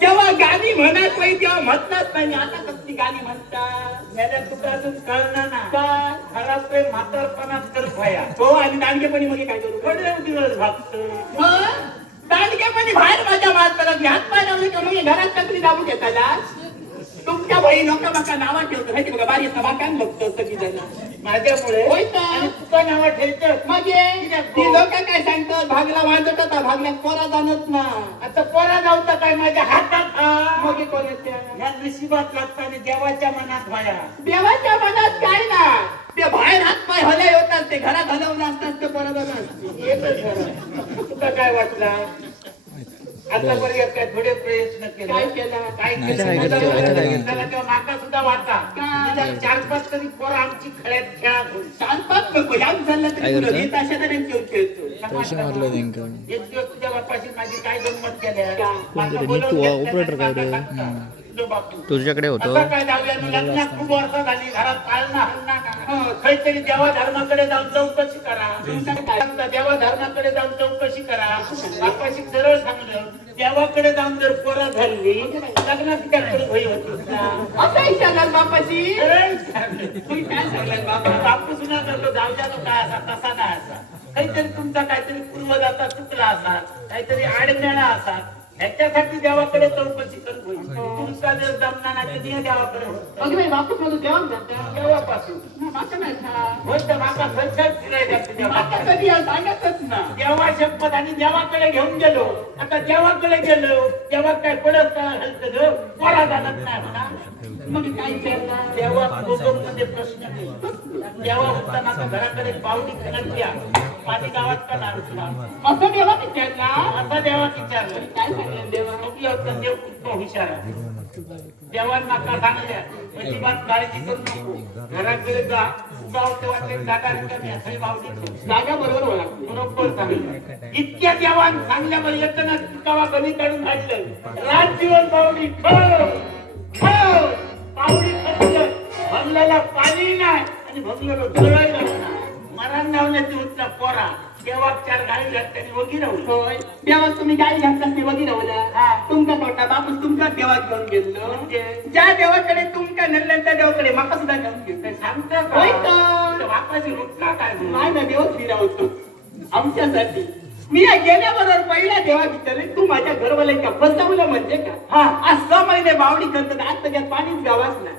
जेव्हा गाणी म्हणत नाही तेव्हा म्हणतात नाही. आता कसली गाणी म्हणतात मेल्या तुका अजून कळणार ना काय खराब प्रेम म्हातारपणात कर भया हो. आणि दांडगेपणी मध्ये काय करू थोडे दिवस भागतो दांडगेपणी बाहेर माझ्या मात करत हात पाय लावले का मग घरात कत्री दाबू घेताला. तुमच्या बहीण लोक बघा नावा ठेवतो माहिती बघा बारी बाकान बघतो सगळी जण माझ्यामुळे होय तर. आणि तुका नावा ठेवतात म्हणजे ती लोक काय सांगतात भागला वाजत होता भागला पोरा जाणत ना. आता पोरा नव्हता काय माझ्या हातात मग कोणाच्या ह्या नशिबात लागताना देवाच्या मनात भया देवाच्या मनात काय ना ते बाहेर हात पाय हलय होतात ते घरात हलवलं असतात ते पोरा जाणं येतच खरं. तुका काय वाटला आतापर्यंत काय थोडे प्रयत्न केले काय केलं काय नाही, केलं काय केलं, काय केलं? त्याला तेव्हा माका सुद्धा वाटा काय? 4-5 तरी पोरं आमची खळ्यात खेळात होती. शांतच नको ह्याच झालं तरी काय तुला करतो? येत अशा तऱ्हेने खेळ खेळतो. पैसे मारले त्यांना. एक दिवस तुझ्या बापाशी माझी काय गंमत केल्या कोणतरी माका नीतू बोलवून ऑपरेटर काय रे? घेतलं, हम्म. तुझं बापू तुझ्याकडे होतो आता काय जाऊया मी लग्नात खूप वर्ष झाली घरात पाळणा हलना का काहीतरी देवा धर्माकडे जाऊन चौकशी करा देवा धर्माकडे जाऊन चौकशी करा बापाशी सरळ सांगलं देवाकडे जाऊन जर पोरा झाली लग्नाची काय होई होती असं विचारलं बापाशी सरळ सांगलं. तुम्ही काय सांगलं बाबा बापू सुद्धा करतो जाऊया तो काय असा तसा नाही असा काहीतरी तुमचा काहीतरी पूर्वजाचा चुकला असा काहीतरी आडमेळा असा ह्याच्यासाठी देवाकडे चौकशी करत होईल तुमचा जर जमना नाही तर देवाकडे होतं. अगं बाई बापू म्हणून देवा जातं तेव्हापासून माका नाही खा. होत माका खर्चात फिरायला तुझ्या माका बापाला. कधी या सांगतच ना देवा शपथ आणि देवाकडे घेऊन गेलो आता देवाकडे गेलो देवा काय पडत हलत पोरा जाणत नाही म्हणा मग काय विचारलं देवा मध्ये प्रश्न केला देवा होताना आता घराकडे पावली खणत द्या पाणी गावात का नाही असं देवा विचारला आता देवा विचारलं काय सांगलं देवा बघूया होतं देव खूप हुशार आहे. देवांना का सांगल्या अजिबात काळजी करू नको घराकडे जा गाव तेव्हा ते जागा रिकामी आहे, बावडी ठेव. जागा बरोबर बोला बरोबर सांगितलं इतक्या देवान सांगल्यावर येताना तुकावा कमी काढून काढलं रात दिवस बावडी ठेव ठेव बावडी ठेवलं भरलेला पाणी नाही आणि भरलेलं जळायला नाही. मरण नावण्याची उठला पोरा देवा 4 गाडी घातल्याने वगी राहू होय देवा तुम्ही काय घातलास ते वगैरे हा. तुमचा तोटा बापूस तुमच्या देवात घेऊन गेलो म्हणजे ज्या देवाकडे तुमच्या नरल्या त्या देवाकडे माका सुद्धा घेऊन गेलो सांगतं होय का तर. बापाची रुटला काय नाही ना देवच फिरावतो आमच्यासाठी मी या गेल्याबरोबर पहिला देवा विचारले तू माझ्या घरवाल्यांच्या फसवलं म्हणजे का हा. आज 6 महिने बावडी करतात आज त्याच्यात पाणीच गावाच नाही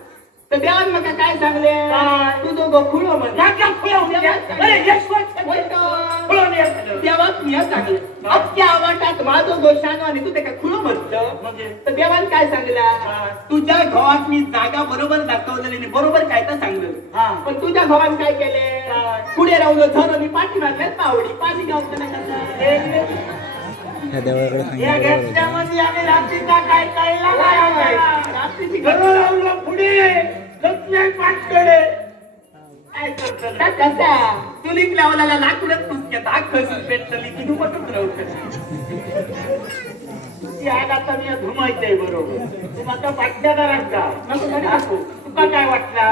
तर देवान मका काय सांगले काय? तू दोघं खुळो म्हण नाका खुळवून अरे यशवंत होय तर. खुळवून येतं. देवात मी सांगलं अख्ख्या आवाटात माझो दोषानो आणि तू ते काय खुळो म्हणतं म्हणजे तर देवान काय सांगला काय? तुझ्या गावात मी जागा बरोबर दाखवलेली आणि बरोबर काय तर सांगलं हा. पण तुझ्या भावान काय केले काय? पुढे राहून धर आणि पाठी मारल्यात पावडी पाणी गावत नाही कसं ह्या देवाकडे या सांगितलं घेतल्यामध्ये आम्ही रात्रीचा काय कळला काय आम्हाला? रात्रीची घरं लावलं पुढे लचल्या पाठकडे काय करतं त्या कसा चुलीत लावलेला लाकडच पुसक्यात आग खसून पेटली की दुपटच ती आग आता मी धुमायचंय बरोबर तू माझा पाठ्यादारात जा राहतो तुका काय वाटला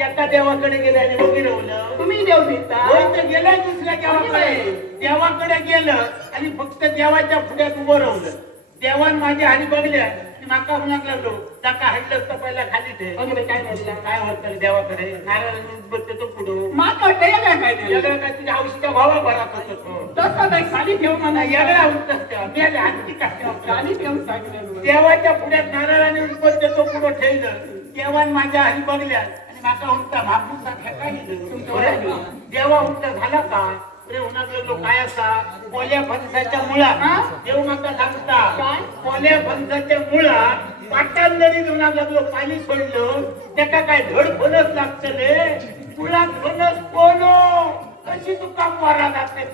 एका देवाकडे गेल्याने वगैरे राहलं तुम्ही देव देता होय तर गेलाय दुसऱ्या देवाकडे देवाकडे गेलं आणि फक्त देवाच्या पुढ्यात उभं राहिलं देवान माझ्या हानी बघल्या आणि माका म्हणत लागलो टाका हल्लस तर पहिला खाली ठेव अगं बाई, काय म्हणला काय होतं देवाकडे नारळ बघते तो पुढं माका वाटतं याला काय नाही याला काय तुझ्या हौशीच्या भावा भरात होतो तसं नाही खाली ठेव म्हणा याला उठतच तेव्हा मी आले आणखी काय खाली ठेव सांगितलं देवाच्या पुढ्यात नारळाने उठबत तो पुढं ठेवलं देवान माझ्या हानी बघल्या आणि माका उठता महापूरचा ठेका दिलं देवा उठता झाला का अरे उन्हातलो काय असा पोल्या फणसाच्या मुळा देव माका सांगता काय? पोल्या फणसाच्या मुळा पाटांदरी धुवनाक लागलो पाणी सोडलं त्याका काय धड फणस लागतले तुला फणस कोणो कशी तुका पोरा लागते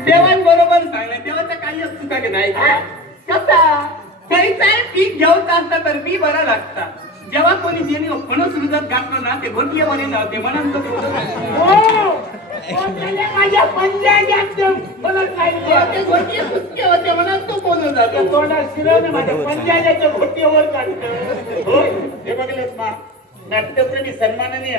देवान बरोबर सांगलं देवाचं काहीच चुका की नाही कसा खैचाय पीक घेऊचा असता तर मी बरा लागता जेव्हा कोणी ज्यांनी फणस रुजत घातलं ना ते घोटले बरे नव्हते म्हणून तो माझ्या पंजाब फणस नाही घोटले सुटके होते म्हणून तो बोलून जातो तोंडात शिरवलं माझ्या पंजाच्या घोटीवर काढतं होय हे बघलेस मा नाट्यप्रेमी सन्माननीय